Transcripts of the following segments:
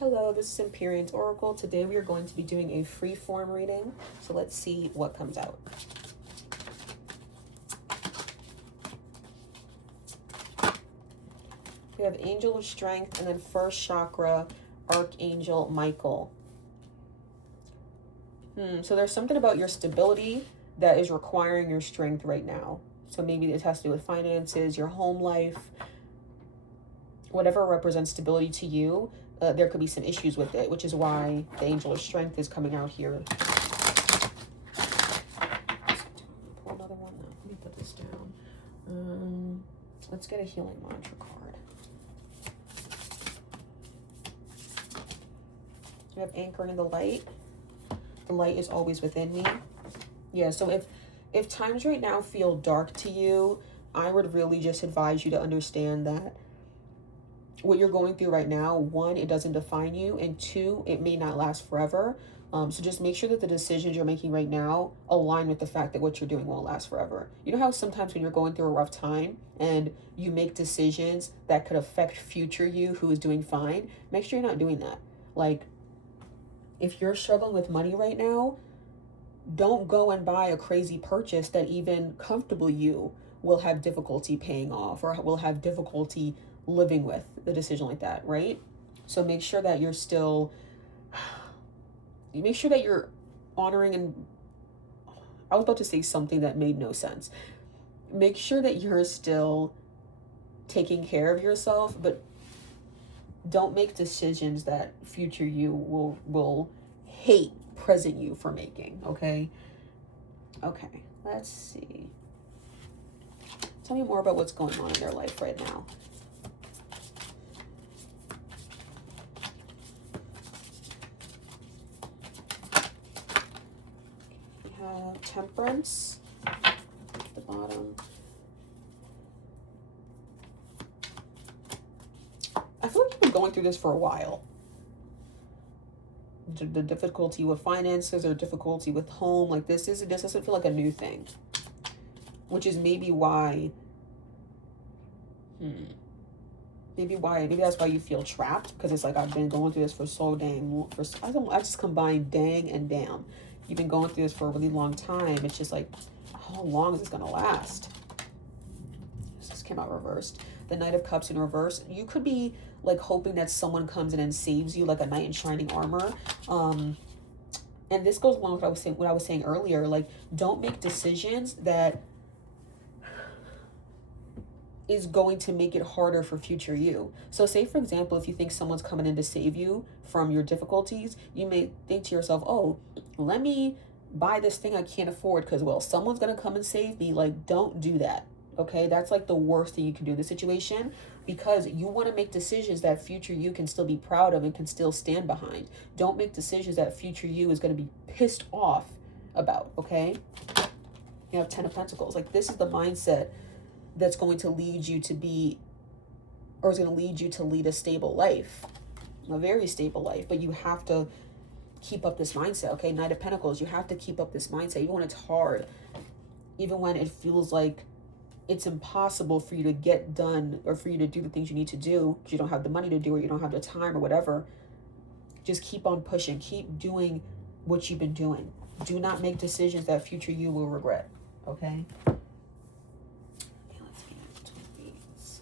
Hello, this is Empyrean's Oracle. Today we are going to be doing a free form reading. So let's see what comes out. We have Angel of Strength and then first chakra, Archangel Michael. So there's something about your stability that is requiring your strength right now. So maybe this has to do with finances, your home life, whatever represents stability to you. There could be some issues with it, which is why the Angel of Strength is coming out here. Pull another one. Let me put this down. Let's get a healing mantra card. You have anchoring the light. The light is always within me. Yeah, so if times right now feel dark to you, I would really just advise you to understand that what you're going through right now, one, it doesn't define you, and two, it may not last forever. So just make sure that the decisions you're making right now align with the fact that what you're doing won't last forever. You know how sometimes when you're going through a rough time and you make decisions that could affect future you who is doing fine, make sure you're not doing that. Like, if you're struggling with money right now, don't go and buy a crazy purchase that even comfortable you will have difficulty paying off or will have difficulty living with the decision like that, right? So make sure that you're still, make sure that you're honoring, and I was about to say something that made no sense. Make sure that you're still taking care of yourself, but don't make decisions that future you will hate present you for making, okay? Okay, let's see. Tell me more about what's going on in their life right now. We have Temperance at the bottom. I feel like you've been going through this for a while. The difficulty with finances or difficulty with home, like this doesn't feel like a new thing, which is maybe why maybe that's why you feel trapped, because it's like, I've been going through this for so dang I just combined dang and damn. You've been going through this for a really long time. It's just like, how long is this gonna last? This came out reversed. The Knight of Cups in reverse. You could be like hoping that someone comes in and saves you, like a knight in shining armor. And this goes along with what I was saying earlier. Like, don't make decisions that is going to make it harder for future you. So say, for example, if you think someone's coming in to save you from your difficulties, you may think to yourself, oh, let me buy this thing I can't afford because, well, someone's going to come and save me. Like, don't do that. Okay, that's like the worst thing you can do in this situation, because you want to make decisions that future you can still be proud of and can still stand behind. Don't make decisions that future you is going to be pissed off about, okay? You have 10 of Pentacles. Like, this is the mindset that's going to lead you to be, or is going to lead you to lead a stable life, a very stable life. But you have to keep up this mindset, okay? Knight of Pentacles, you have to keep up this mindset, even when it's hard, even when it feels like it's impossible for you to get done or for you to do the things you need to do because you don't have the money to do it, you don't have the time or whatever. Just keep on pushing. Keep doing what you've been doing. Do not make decisions that future you will regret, okay? Let's get these.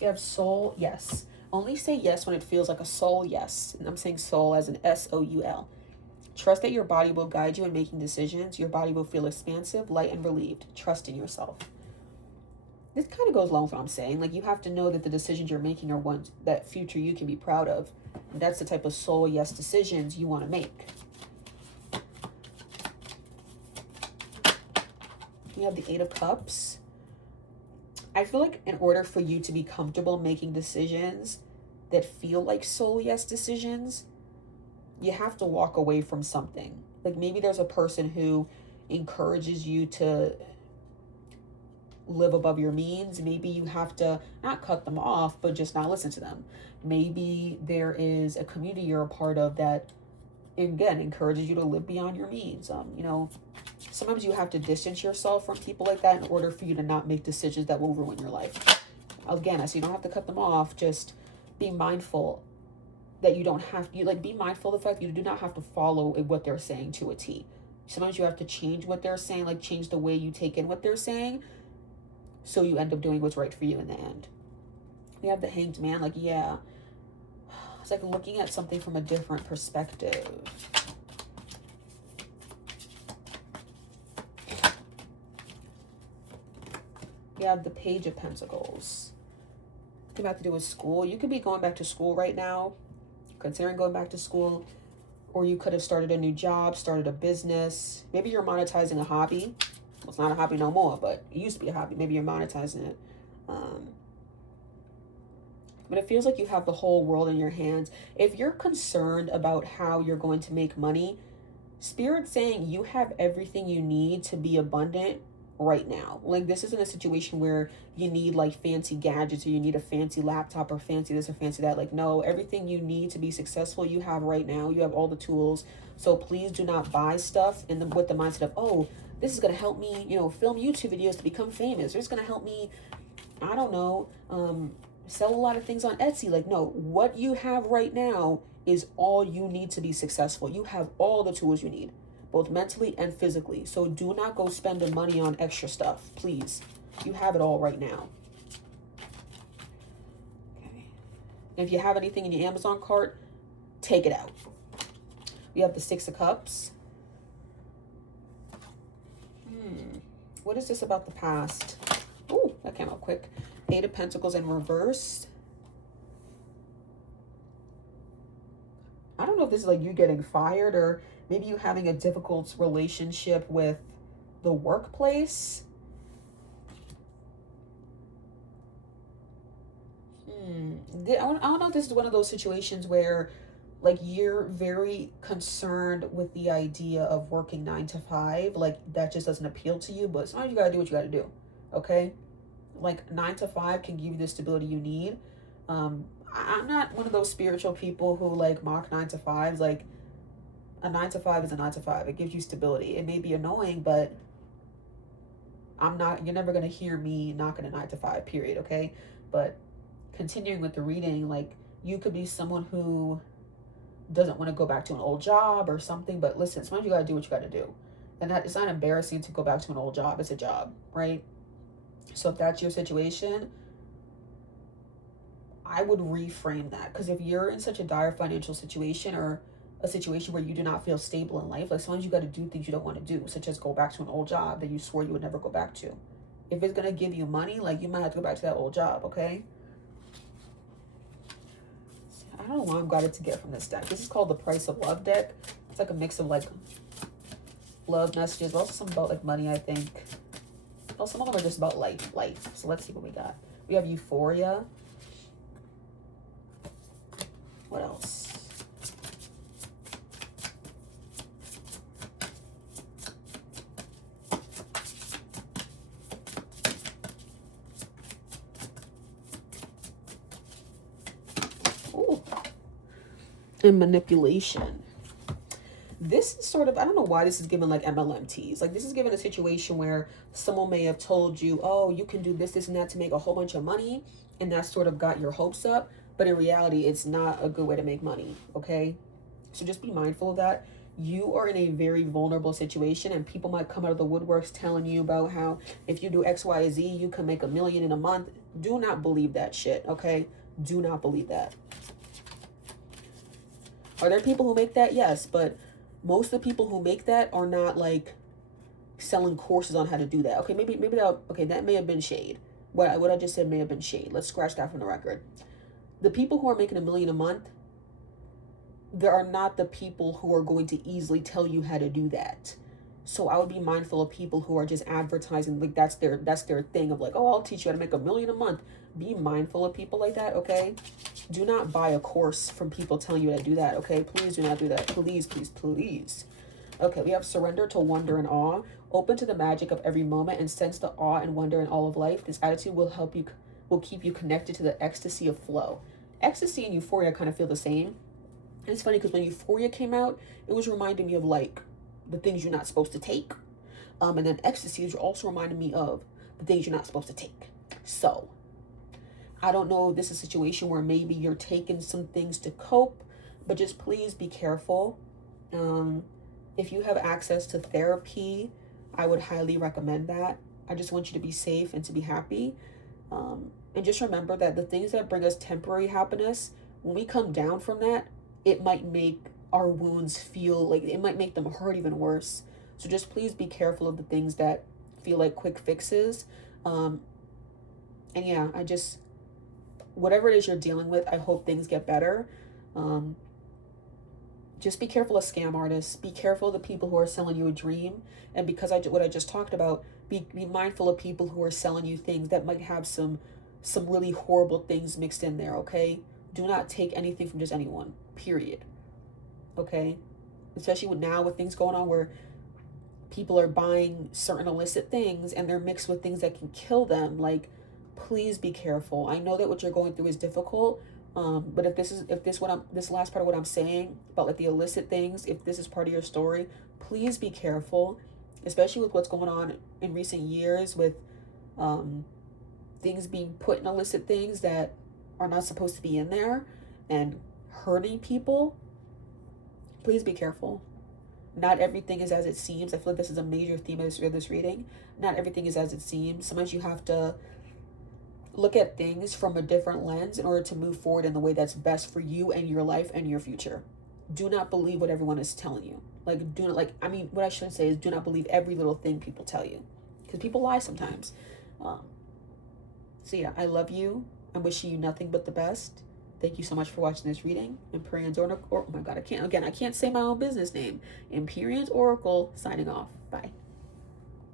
You have soul, yes. Only say yes when it feels like a soul yes. And I'm saying soul as an S-O-U-L. Trust that your body will guide you in making decisions. Your body will feel expansive, light, and relieved. Trust in yourself. This kind of goes along with what I'm saying. Like, you have to know that the decisions you're making are ones that future you can be proud of. And that's the type of soul yes decisions you want to make. You have the Eight of Cups. I feel like in order for you to be comfortable making decisions that feel like soul yes decisions, you have to walk away from something. Like, maybe there's a person who encourages you to live above your means, maybe you have to not cut them off, but just not listen to them. Maybe there is a community you're a part of that, again, encourages you to live beyond your means. You know, sometimes you have to distance yourself from people like that in order for you to not make decisions that will ruin your life. Again, I say you don't have to cut them off, just be mindful that you don't have, you like, be mindful of the fact that you do not have to follow what they're saying to a T. Sometimes you have to change what they're saying, like change the way you take in what they're saying, so you end up doing what's right for you in the end. We have the Hanged Man, like, yeah, it's like looking at something from a different perspective. We have the Page of Pentacles. It have to do with school. You could be going back to school right now, considering going back to school, or you could have started a new job, started a business. Maybe you're monetizing a hobby. Well, it's not a hobby no more, but it used to be a hobby. Maybe you're monetizing it. But it feels like you have the whole world in your hands. If you're concerned about how you're going to make money, Spirit's saying you have everything you need to be abundant right now. Like, this isn't a situation where you need like fancy gadgets, or you need a fancy laptop, or fancy this or fancy that. Like, no, everything you need to be successful you have right now. You have all the tools. So please do not buy stuff with the mindset of, oh, this is going to help me, you know, film YouTube videos to become famous, or it's going to help me, I don't know, sell a lot of things on Etsy. Like, no, what you have right now is all you need to be successful. You have all the tools you need, both mentally and physically. So do not go spending money on extra stuff, please. You have it all right now. Okay. If you have anything in your Amazon cart, take it out. We have the Six of Cups. What is this about the past? Ooh, that came out quick. Eight of Pentacles in reverse. I don't know if this is like you getting fired, or maybe you having a difficult relationship with the workplace. I don't know if this is one of those situations where like you're very concerned with the idea of working 9 to 5. Like, that just doesn't appeal to you, but sometimes you gotta do what you gotta do. Okay? Like, 9 to 5 can give you the stability you need. I'm not one of those spiritual people who like mock 9 to 5s. Like, a 9 to 5 is a 9 to 5. It gives you stability. It may be annoying, but you're never going to hear me knocking a 9 to 5, period. Okay. But continuing with the reading, like, you could be someone who doesn't want to go back to an old job or something, but listen, sometimes you got to do what you got to do. And that it's not embarrassing to go back to an old job. It's a job, right? So if that's your situation, I would reframe that. Because if you're in such a dire financial situation, or a situation where you do not feel stable in life, like, sometimes you got to do things you don't want to do, such as go back to an old job that you swore you would never go back to. If it's going to give you money, like, you might have to go back to that old job, okay? I don't know why I'm glad to get from this deck. This is called the Price of Love deck. It's like a mix of like love messages, but also some about like money, I think. Well, some of them are just about life. So let's see what we got. We have Euphoria. What else? Ooh. And manipulation. This is sort of, I don't know why this is given like MLMTs. Like, this is given a situation where someone may have told you, oh, you can do this, this, and that to make a whole bunch of money. And that sort of got your hopes up. But in reality, it's not a good way to make money, okay? So just be mindful of that. You are in a very vulnerable situation, and people might come out of the woodworks telling you about how if you do X, Y, Z, you can make $1 million in a month. Do not believe that shit, okay? Do not believe that. Are there people who make that? Yes, but most of the people who make that are not like selling courses on how to do that. Okay, maybe that, okay, that may have been shade. What I just said may have been shade. Let's scratch that from the record. The people who are making $1 million a month, there are not the people who are going to easily tell you how to do that. So I would be mindful of people who are just advertising, like that's their thing of like, oh, I'll teach you how to make $1 million a month. Be mindful of people like that, okay? Do not buy a course from people telling you how to do that, okay? Please do not do that. Please, please, please. Okay, we have surrender to wonder and awe. Open to the magic of every moment and sense the awe and wonder in all of life. This attitude will keep you connected to the ecstasy of flow. Ecstasy and euphoria kind of feel the same. And it's funny because when euphoria came out, it was reminding me of like the things you're not supposed to take. And then ecstasy is also reminding me of the things you're not supposed to take. So I don't know if this is a situation where maybe you're taking some things to cope, but just please be careful. If you have access to therapy, I would highly recommend that. I just want you to be safe and to be happy. And just remember that the things that bring us temporary happiness, when we come down from that, it might make our wounds feel like, it might make them hurt even worse. So just please be careful of the things that feel like quick fixes. And yeah, whatever it is you're dealing with, I hope things get better. Just be careful of scam artists. Be careful of the people who are selling you a dream. And because what I just talked about, be mindful of people who are selling you things that might have some really horrible things mixed in there, okay? Do not take anything from just anyone, period. Okay? Especially with things going on where people are buying certain illicit things and they're mixed with things that can kill them. Like, please be careful. I know that what you're going through is difficult. But if this last part of what I'm saying about like the illicit things, if this is part of your story, please be careful, especially with what's going on in recent years with things being put in illicit things that are not supposed to be in there and hurting people. Please be careful. Not everything is as it seems. I feel like this is a major theme of this reading. Not everything is as it seems. Sometimes you have to look at things from a different lens in order to move forward in the way that's best for you and your life and your future. Do not believe what everyone is telling you. What I should say is do not believe every little thing people tell you, because people lie sometimes. So yeah, I love you. I'm wishing you nothing but the best. Thank you so much for watching this reading. Empyrean's Oracle. Oh my God, I can't say my own business name. Empyrean's Oracle signing off. Bye.